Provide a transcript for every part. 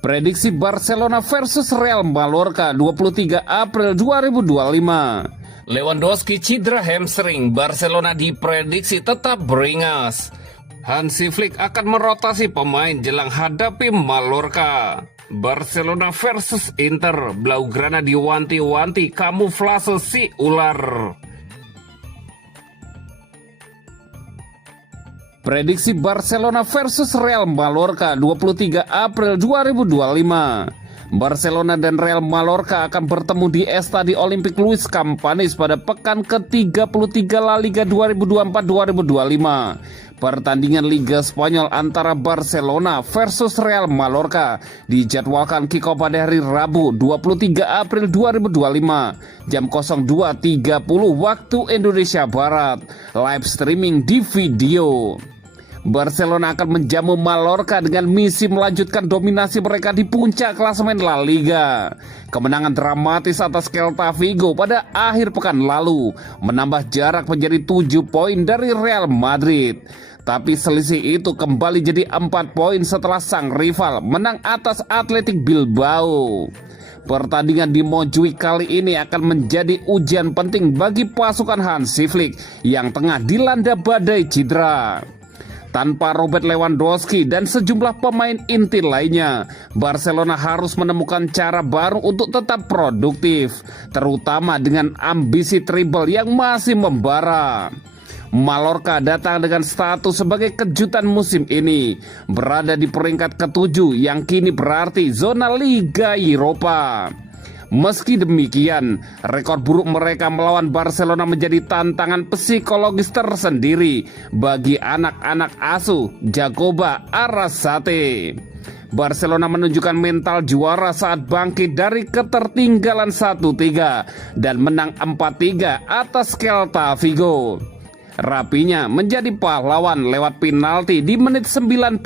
Prediksi Barcelona versus Real Mallorca 23 April 2025. Lewandowski cedera hamstring, Barcelona diprediksi tetap beringas. Hansi Flick akan merotasi pemain jelang hadapi Mallorca. Barcelona versus Inter, Blaugrana diwanti-wanti kamuflase si ular. Prediksi Barcelona versus Real Mallorca 23 April 2025. Barcelona dan Real Mallorca akan bertemu di Estadio Olímpic Luis Companys pada pekan ke-33 La Liga 2024-2025. Pertandingan Liga Spanyol antara Barcelona versus Real Mallorca dijadwalkan kick-off pada hari Rabu 23 April 2025 jam 02.30 waktu Indonesia Barat. Live streaming di video. Barcelona akan menjamu Mallorca dengan misi melanjutkan dominasi mereka di puncak klasemen La Liga. Kemenangan dramatis atas Celta Vigo pada akhir pekan lalu menambah jarak menjadi 7 poin dari Real Madrid. Tapi selisih itu kembali jadi 4 poin setelah sang rival menang atas Athletic Bilbao. Pertandingan di Montjuic kali ini akan menjadi ujian penting bagi pasukan Hansi Flick yang tengah dilanda badai cedera. Tanpa Robert Lewandowski dan sejumlah pemain inti lainnya, Barcelona harus menemukan cara baru untuk tetap produktif, terutama dengan ambisi treble yang masih membara. Mallorca datang dengan status sebagai kejutan musim ini, berada di peringkat ke-7 yang kini berarti zona Liga Eropa. Meski demikian, rekor buruk mereka melawan Barcelona menjadi tantangan psikologis tersendiri bagi anak-anak asuh Jacoba Arrasate. Barcelona menunjukkan mental juara saat bangkit dari ketertinggalan 1-3 dan menang 4-3 atas Celta Vigo. Rapinya menjadi pahlawan lewat penalti di menit 98,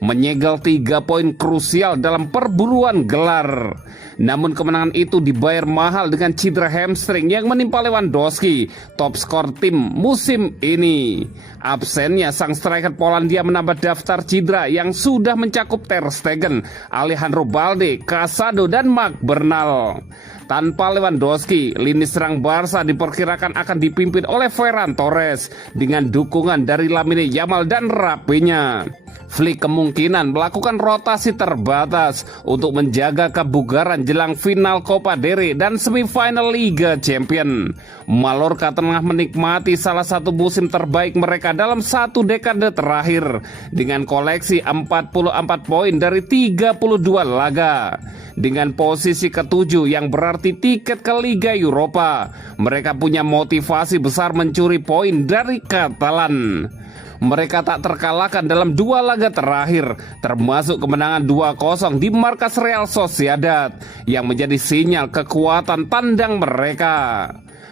menyegel 3 poin krusial dalam perburuan gelar. Namun kemenangan itu dibayar mahal dengan cedera hamstring yang menimpa Lewandowski, top skor tim musim ini. Absennya sang striker Polandia menambah daftar cedera yang sudah mencakup Ter Stegen, Alejandro Balde, Casado, dan Marc Bernal. Tanpa Lewandowski, lini serang Barca diperkirakan akan dipimpin oleh Ferran Torres dengan dukungan dari Lamine Yamal dan Rapinya. Flick kemungkinan melakukan rotasi terbatas untuk menjaga kebugaran jelang final Copa del Rey dan semifinal Liga Champions. Mallorca tengah menikmati salah satu musim terbaik mereka dalam 1 dekade terakhir dengan koleksi 44 poin dari 32 laga. Dengan posisi ke-7 yang berarti tiket ke Liga Eropa, mereka punya motivasi besar mencuri poin dari Catalan. Mereka tak terkalahkan dalam 2 laga terakhir, termasuk kemenangan 2-0 di markas Real Sociedad yang menjadi sinyal kekuatan tandang mereka.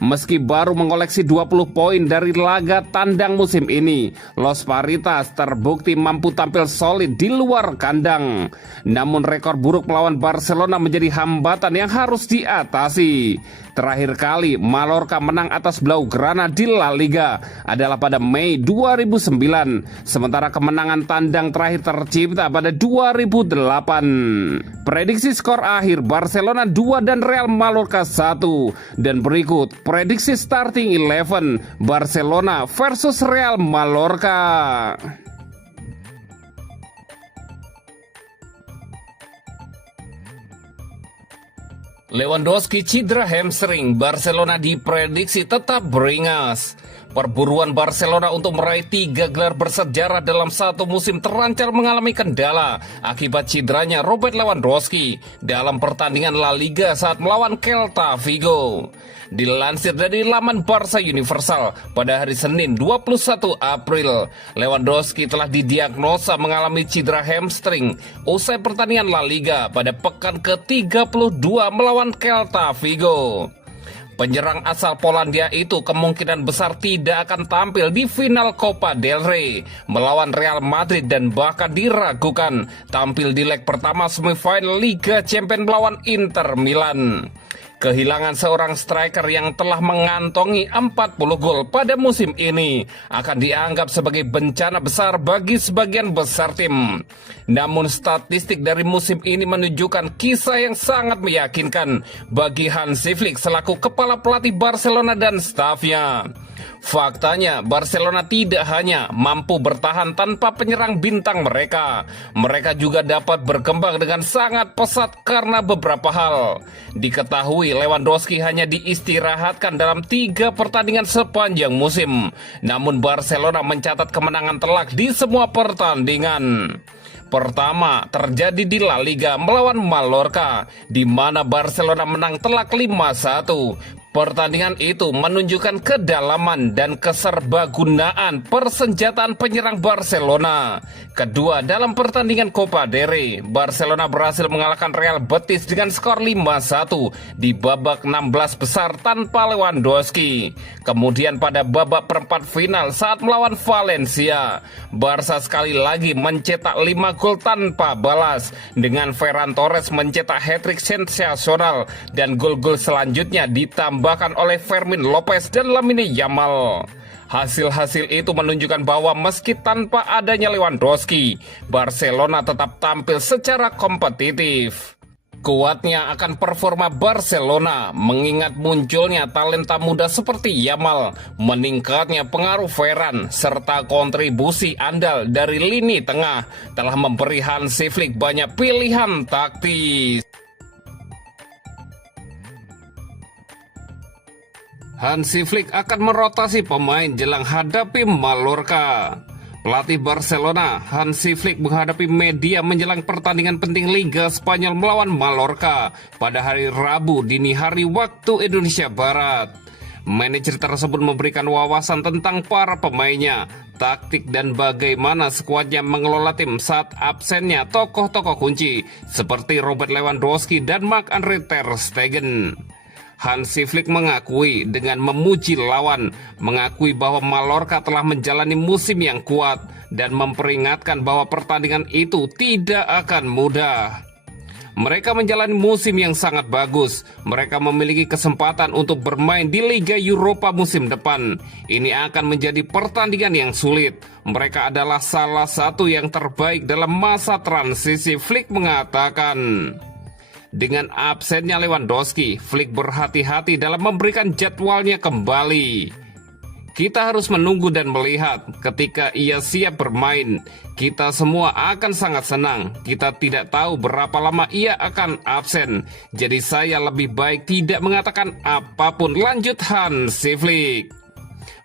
Meski baru mengoleksi 20 poin dari laga tandang musim ini, Los Paritas terbukti mampu tampil solid di luar kandang. Namun rekor buruk melawan Barcelona menjadi hambatan yang harus diatasi. Terakhir kali Mallorca menang atas Blaugrana di La Liga adalah pada Mei 2009, sementara kemenangan tandang terakhir tercipta pada 2008. Prediksi skor akhir Barcelona 2 dan Real Mallorca 1. Dan berikut prediksi starting 11 Barcelona versus Real Mallorca. Lewandowski cedera hamstring, Barcelona diprediksi tetap beringas. Perburuan Barcelona untuk meraih 3 gelar bersejarah dalam 1 musim terancam mengalami kendala akibat cederanya Robert Lewandowski dalam pertandingan La Liga saat melawan Celta Vigo. Dilansir dari laman Barca Universal pada hari Senin 21 April, Lewandowski telah didiagnosa mengalami cedera hamstring usai pertandingan La Liga pada pekan ke-32 melawan Celta Vigo. Penyerang asal Polandia itu kemungkinan besar tidak akan tampil di final Copa del Rey melawan Real Madrid dan bahkan diragukan tampil di leg pertama semifinal Liga Champions melawan Inter Milan. Kehilangan seorang striker yang telah mengantongi 40 gol pada musim ini akan dianggap sebagai bencana besar bagi sebagian besar tim. Namun statistik dari musim ini menunjukkan kisah yang sangat meyakinkan bagi Hansi Flick selaku kepala pelatih Barcelona dan stafnya. Faktanya, Barcelona tidak hanya mampu bertahan tanpa penyerang bintang mereka, mereka juga dapat berkembang dengan sangat pesat karena beberapa hal. Diketahui Lewandowski hanya diistirahatkan dalam 3 pertandingan sepanjang musim, namun Barcelona mencatat kemenangan telak di semua pertandingan. Pertama, terjadi di La Liga melawan Mallorca, di mana Barcelona menang telak 5-1. Pertandingan itu menunjukkan kedalaman dan keserbagunaan persenjataan penyerang Barcelona. Kedua, dalam pertandingan Copa del Rey, Barcelona berhasil mengalahkan Real Betis dengan skor 5-1 di babak 16 besar tanpa Lewandowski. Kemudian pada babak perempat final saat melawan Valencia, Barca sekali lagi mencetak 5 gol tanpa balas, dengan Ferran Torres mencetak hat-trick sensasional dan gol-gol selanjutnya ditambahkan oleh Fermin Lopez dan Lamine Yamal. Hasil-hasil itu menunjukkan bahwa meski tanpa adanya Lewandowski, Barcelona tetap tampil secara kompetitif. Kuatnya akan performa Barcelona mengingat munculnya talenta muda seperti Yamal, meningkatnya pengaruh Ferran, serta kontribusi andal dari lini tengah telah memberi Hansi Flick banyak pilihan taktis. Hansi Flick akan merotasi pemain jelang hadapi Mallorca. Pelatih Barcelona, Hansi Flick menghadapi media menjelang pertandingan penting Liga Spanyol melawan Mallorca pada hari Rabu dini hari waktu Indonesia Barat. Manajer tersebut memberikan wawasan tentang para pemainnya, taktik dan bagaimana skuadnya mengelola tim saat absennya tokoh-tokoh kunci seperti Robert Lewandowski dan Marc-Andre ter Stegen. Hansi Flick mengakui dengan memuji lawan, mengakui bahwa Mallorca telah menjalani musim yang kuat dan memperingatkan bahwa pertandingan itu tidak akan mudah. Mereka menjalani musim yang sangat bagus. Mereka memiliki kesempatan untuk bermain di Liga Eropa musim depan. Ini akan menjadi pertandingan yang sulit. Mereka adalah salah satu yang terbaik dalam masa transisi, Flick mengatakan. Dengan absennya Lewandowski, Flick berhati-hati dalam memberikan jadwalnya kembali. Kita harus menunggu dan melihat ketika ia siap bermain. Kita semua akan sangat senang. Kita tidak tahu berapa lama ia akan absen. Jadi saya lebih baik tidak mengatakan apapun, lanjut Hansi Flick.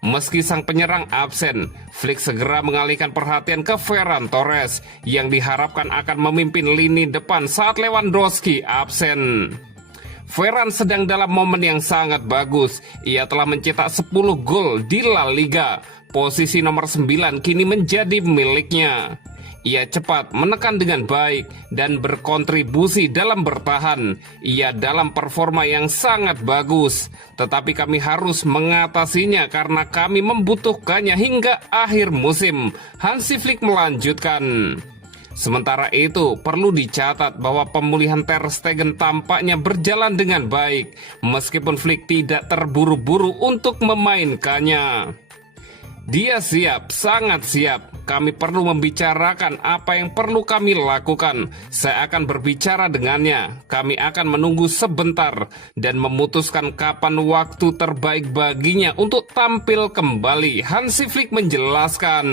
Meski sang penyerang absen, Flick segera mengalihkan perhatian ke Ferran Torres yang diharapkan akan memimpin lini depan saat Lewandowski absen. Ferran sedang dalam momen yang sangat bagus. Ia telah mencetak 10 gol di La Liga. Posisi nomor 9 kini menjadi miliknya. Ia cepat, menekan dengan baik, dan berkontribusi dalam bertahan. Ia dalam performa yang sangat bagus. Tetapi kami harus mengatasinya karena kami membutuhkannya hingga akhir musim. Hansi Flick melanjutkan. Sementara itu, perlu dicatat bahwa pemulihan ter Stegen tampaknya berjalan dengan baik, meskipun Flick tidak terburu-buru untuk memainkannya. Dia siap, sangat siap. Kami perlu membicarakan apa yang perlu kami lakukan. Saya akan berbicara dengannya. Kami akan menunggu sebentar dan memutuskan kapan waktu terbaik baginya untuk tampil kembali, Hansi Flick menjelaskan.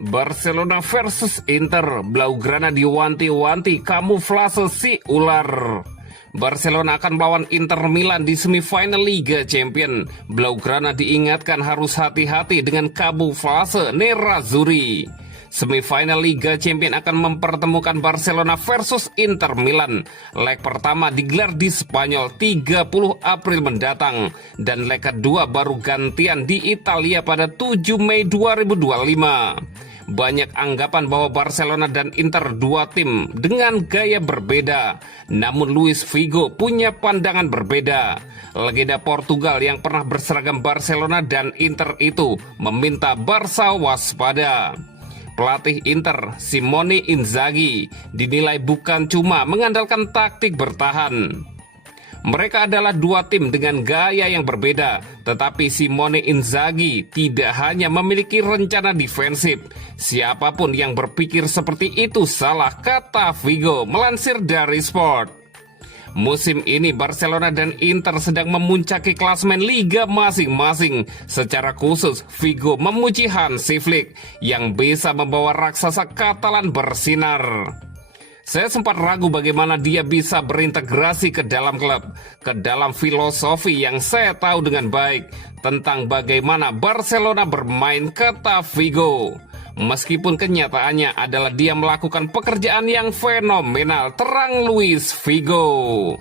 Barcelona versus Inter, Blaugrana diwanti-wanti kamuflase si ular. Barcelona akan melawan Inter Milan di semifinal Liga Champions. Blaugrana diingatkan harus hati-hati dengan kamuflase Nerazzurri. Semifinal Liga Champions akan mempertemukan Barcelona versus Inter Milan. Leg pertama digelar di Spanyol 30 April mendatang, dan leg kedua baru gantian di Italia pada 7 Mei 2025. Banyak anggapan bahwa Barcelona dan Inter dua tim dengan gaya berbeda. Namun Luis Figo punya pandangan berbeda. Legenda Portugal yang pernah berseragam Barcelona dan Inter itu meminta Barca waspada. Pelatih Inter, Simone Inzaghi, dinilai bukan cuma mengandalkan taktik bertahan. Mereka adalah dua tim dengan gaya yang berbeda, tetapi Simone Inzaghi tidak hanya memiliki rencana defensif. Siapapun yang berpikir seperti itu salah, kata Figo, melansir dari Sport. Musim ini Barcelona dan Inter sedang memuncaki klasemen liga masing-masing. Secara khusus, Figo memuji Hansi Flick yang bisa membawa raksasa Katalan bersinar. Saya sempat ragu bagaimana dia bisa berintegrasi ke dalam klub, ke dalam filosofi yang saya tahu dengan baik tentang bagaimana Barcelona bermain, kata Figo. Meskipun kenyataannya adalah dia melakukan pekerjaan yang fenomenal, terang Luis Figo.